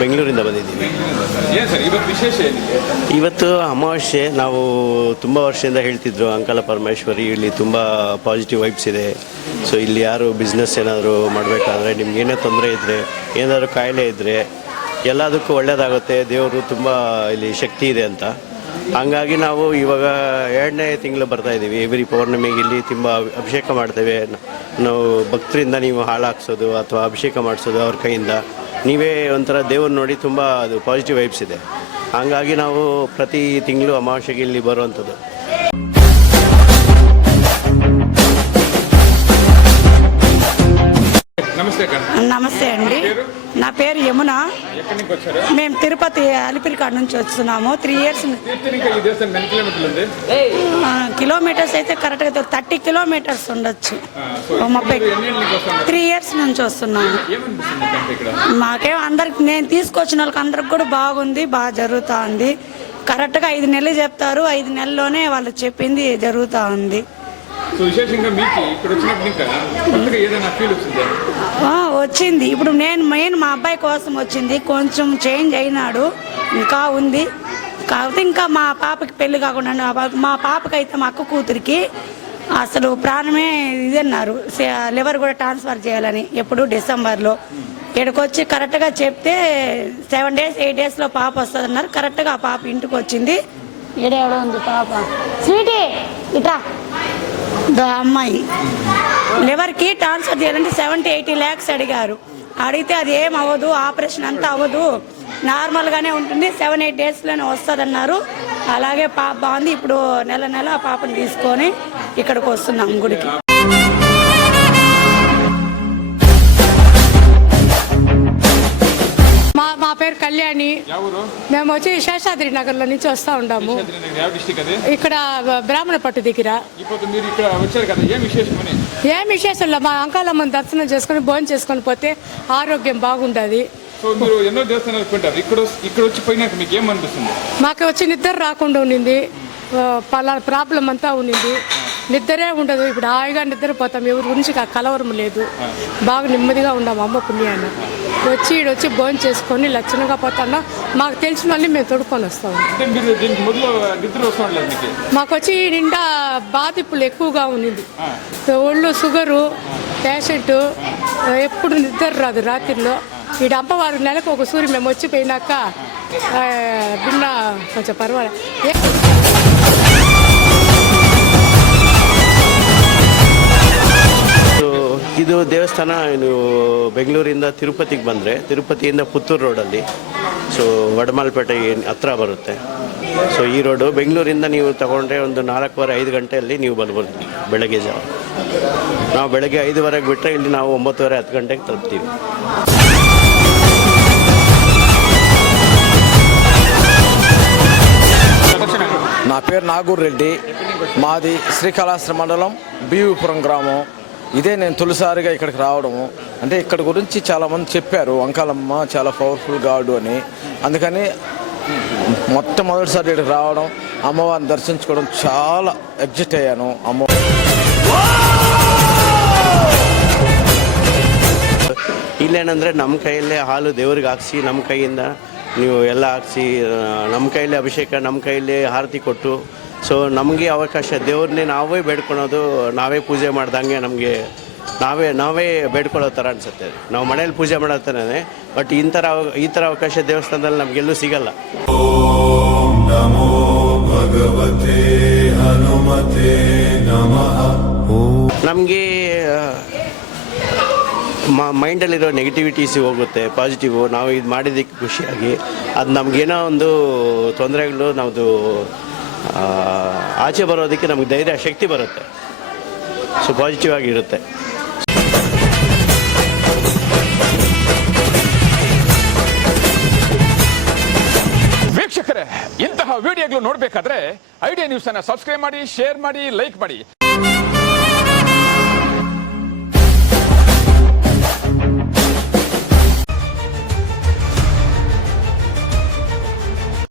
ಬೆಂಗಳೂರಿಂದ ಬಂದಿದ್ದೀವಿ. ಇವತ್ತು ಅಮಾವಾಸ್ಯೆ. ನಾವು ತುಂಬ ವರ್ಷದಿಂದ ಹೇಳ್ತಿದ್ರು ಅಂಕಲ ಪರಮೇಶ್ವರಿ ಇಲ್ಲಿ ತುಂಬ ಪಾಸಿಟಿವ್ ವೈಬ್ಸ್ ಇದೆ. ಸೊ ಇಲ್ಲಿ ಯಾರು ಬಿಸ್ನೆಸ್ ಏನಾದರೂ ಮಾಡಬೇಕಾದ್ರೆ ನಿಮ್ಗೆ ಏನೇ ತೊಂದರೆ ಇದ್ದರೆ, ಏನಾದರೂ ಕಾಯಿಲೆ ಇದ್ದರೆ ಎಲ್ಲದಕ್ಕೂ ಒಳ್ಳೆಯದಾಗುತ್ತೆ, ದೇವರು ತುಂಬ ಇಲ್ಲಿ ಶಕ್ತಿ ಇದೆ ಅಂತ. ಹಂಗಾಗಿ ನಾವು ಇವಾಗ 2ನೇ ತಿಂಗಳು ಬರ್ತಾಯಿದ್ದೀವಿ. ಎವ್ರಿ ಪೌರ್ಣಮಿಗೆ ಇಲ್ಲಿ ತುಂಬ ಅಭಿಷೇಕ ಮಾಡ್ತೇವೆ ನಾವು. ಭಕ್ತರಿಂದ ನೀವು ಹಾಳಾಕ್ಸೋದು ಅಥವಾ ಅಭಿಷೇಕ ಮಾಡಿಸೋದು ಅವ್ರ ಕೈಯಿಂದ, ನೀವೇ ಒಂಥರ ದೇವ್ರು ನೋಡಿ ತುಂಬ ಅದು ಪಾಸಿಟಿವ್ ವೈಬ್ಸ್ ಇದೆ. ಹಂಗಾಗಿ ನಾವು ಪ್ರತಿ ತಿಂಗಳು ಅಮಾವಾಸ್ಯೆಗೆ ಇಲ್ಲಿ ಬರುವಂಥದ್ದು. నమస్తే అండి, నా పేరు యమున. మేము తిరుపతి అలిపిరికాడ నుంచి వస్తున్నాము. 3 ఇయర్స్. కిలోమీటర్స్ అయితే కరెక్ట్గా 30 కిలోమీటర్స్ ఉండొచ్చు. 3 ఇయర్స్ నుంచి వస్తున్నాము. మాకేం అందరికి, నేను తీసుకొచ్చిన వాళ్ళకి అందరికి కూడా బాగుంది, బాగా జరుగుతూ ఉంది. కరెక్ట్గా 5 నెలలు చెప్తారు, 5 నెలల్లోనే వాళ్ళు చెప్పింది జరుగుతూ ఉంది. వచ్చింది. ఇప్పుడు నేను మెయిన్ మా అబ్బాయి కోసం వచ్చింది. కొంచెం చేంజ్ అయినాడు, ఇంకా ఉంది. కాకపోతే ఇంకా మా పాపకి పెళ్లి కాకుండా, మా పాపకైతే మా అక్క కూతురికి అసలు ప్రాణమే ఇది అన్నారు. లివర్ కూడా ట్రాన్స్ఫర్ చేయాలని, ఎప్పుడు డిసెంబర్లో. ఇక్కడికి వచ్చి కరెక్ట్గా చెప్తే 7 days 8 daysలో పాప వస్తుంది అన్నారు. కరెక్ట్గా ఆ పాప ఇంటికి వచ్చింది. ఏడేడో ఉంది పాప. స్వీటీ ఇట్రా. అమ్మాయి లివర్కి ట్రాన్స్ఫర్ చేయాలంటే 70-80 lakhs అడిగారు. అడిగితే అది ఏం అవ్వదు, ఆపరేషన్ అంతా అవ్వదు, నార్మల్గానే ఉంటుంది, 7-8 daysలోనే వస్తుంది అన్నారు. అలాగే పాప బాగుంది. ఇప్పుడు నెల ఆ పాపను తీసుకొని ఇక్కడికి వస్తున్నాం గుడికి. మా పేరు కళ్యాణి. మేము వచ్చి శేషాద్రి నగర్లో నుంచి వస్తూ ఉంటాము. ఇక్కడ బ్రాహ్మణ పట్టు దగ్గర. ఏం విశేషం, మా అంకాలమ్మని దర్శనం చేసుకుని భోజనం చేసుకొని పోతే ఆరోగ్యం బాగుంటుంది. మాకు వచ్చి నిద్ర రాకుండా ఉండింది, ప్రాబ్లం అంతా ఉండింది. నిద్రే ఉండదు. ఇప్పుడు హాయిగా నిద్రపోతాం, ఎవరి గురించి కలవరం లేదు, బాగా నెమ్మదిగా ఉన్నాము. అమ్మ పుణ్యాన వచ్చి భోజనం చేసుకొని లక్షణంగా పోతాను. మాకు తెలిసిన వాళ్ళని మేము తొడుక్కొని వస్తాము. మాకు వచ్చి నిండా బాధింపులు ఎక్కువగా ఉన్నింది. ఒళ్ళు షుగరు పేషెంట్, ఎప్పుడు నిద్ర రాదు రాత్రిలో. ఈ అమ్మవారు నెలకు ఒక సూర్యు మేము వచ్చిపోయినాక భిన్న కొంచెం పర్వాలేదు. ಇದು ದೇವಸ್ಥಾನ ಇದು ಬೆಂಗಳೂರಿಂದ ತಿರುಪತಿಗೆ ಬಂದರೆ, ತಿರುಪತಿಯಿಂದ ಪುತ್ತೂರು ರೋಡಲ್ಲಿ, ಸೊ ವಡಮಾಲ್ಪೇಟೆ ಹತ್ರ ಬರುತ್ತೆ. ಸೊ ಈ ರೋಡು ಬೆಂಗಳೂರಿಂದ ನೀವು ತಗೊಂಡ್ರೆ ಒಂದು 4-5 ಗಂಟೆಯಲ್ಲಿ ನೀವು ಬರ್ಬೋದು ಬೆಳಗ್ಗೆ ಜಾವ. ನಾವು ಬೆಳಗ್ಗೆ 5ವರೆಗೆ ಬಿಟ್ಟರೆ ಇಲ್ಲಿ ನಾವು 9:30-10 ಗಂಟೆಗೆ ತಲುಪ್ತೀವಿ. నా పేరు నాగూర్ రెడ్డి. మాది శ్రీకాళహస్తి మండలం బీవీపురం గ్రామం. ఇదే నేను తొలిసారిగా ఇక్కడికి రావడము. అంటే ఇక్కడ గురించి చాలామంది చెప్పారు, అంకాలమ్మ చాలా పవర్ఫుల్ గాడ్ అని. అందుకని మొట్టమొదటిసారి ఇక్కడికి రావడం, అమ్మవారిని దర్శించుకోవడం చాలా ఎగ్జైట్ అయ్యాను. ಇಲ್ಲೇನಂದರೆ ನಮ್ಮ ಕೈಯಲ್ಲೇ ಹಾಲು ದೇವ್ರಿಗೆ ಹಾಕ್ಸಿ, ನಮ್ಮ ಕೈಯಿಂದ ನೀವು ಎಲ್ಲ ಹಾಕ್ಸಿ, ನಮ್ಮ ಕೈಯಲ್ಲಿ ಅಭಿಷೇಕ, ನಮ್ಮ ಕೈಯಲ್ಲಿ ಆರತಿ ಕೊಟ್ಟು, ಸೊ ನಮಗೆ ಅವಕಾಶ, ದೇವ್ರನ್ನೇ ನಾವೇ ಬೇಡ್ಕೊಳೋದು, ನಾವೇ ಪೂಜೆ ಮಾಡ್ದಂಗೆ ನಮಗೆ ನಾವೇ ಬೇಡ್ಕೊಳ್ಳೋ ಥರ ಅನಿಸುತ್ತೆ. ನಾವು ಮನೇಲಿ ಪೂಜೆ ಮಾಡೋ ಥರನೇ, ಬಟ್ ಈ ಥರ ಅವಕಾಶ ದೇವಸ್ಥಾನದಲ್ಲಿ ನಮಗೆಲ್ಲೂ ಸಿಗಲ್ಲ. ಓಂ ನಮೋ ಭಗವತೆ ಹನುಮತೆ ನಮಃ. ನಮಗೆ ಮೈಂಡಲ್ಲಿರೋ ನೆಗೆಟಿವಿಟೀಸ್ ಹೋಗುತ್ತೆ, ಪಾಸಿಟಿವು. ನಾವು ಇದು ಮಾಡಿದ್ದಕ್ಕೆ ಖುಷಿಯಾಗಿ, ಅದು ನಮಗೇನೋ ಒಂದು ತೊಂದರೆಗಳು ನಮ್ಮದು ಆಚೆ ಬರೋದಕ್ಕೆ ನಮಗೆ ಧೈರ್ಯ ಶಕ್ತಿ ಬರುತ್ತೆ. ಸೊ ಪಾಸಿಟಿವ್ ಆಗಿರುತ್ತೆ. ವೀಕ್ಷಕರೇ, ಇಂತಹ ವಿಡಿಯೋಗಳು ನೋಡಬೇಕಾದ್ರೆ ಐಡಿಯಾ ನ್ಯೂಸ್ ಅನ್ನು ಸಬ್ಸ್ಕ್ರೈಬ್ ಮಾಡಿ, ಶೇರ್ ಮಾಡಿ, ಲೈಕ್ ಮಾಡಿ.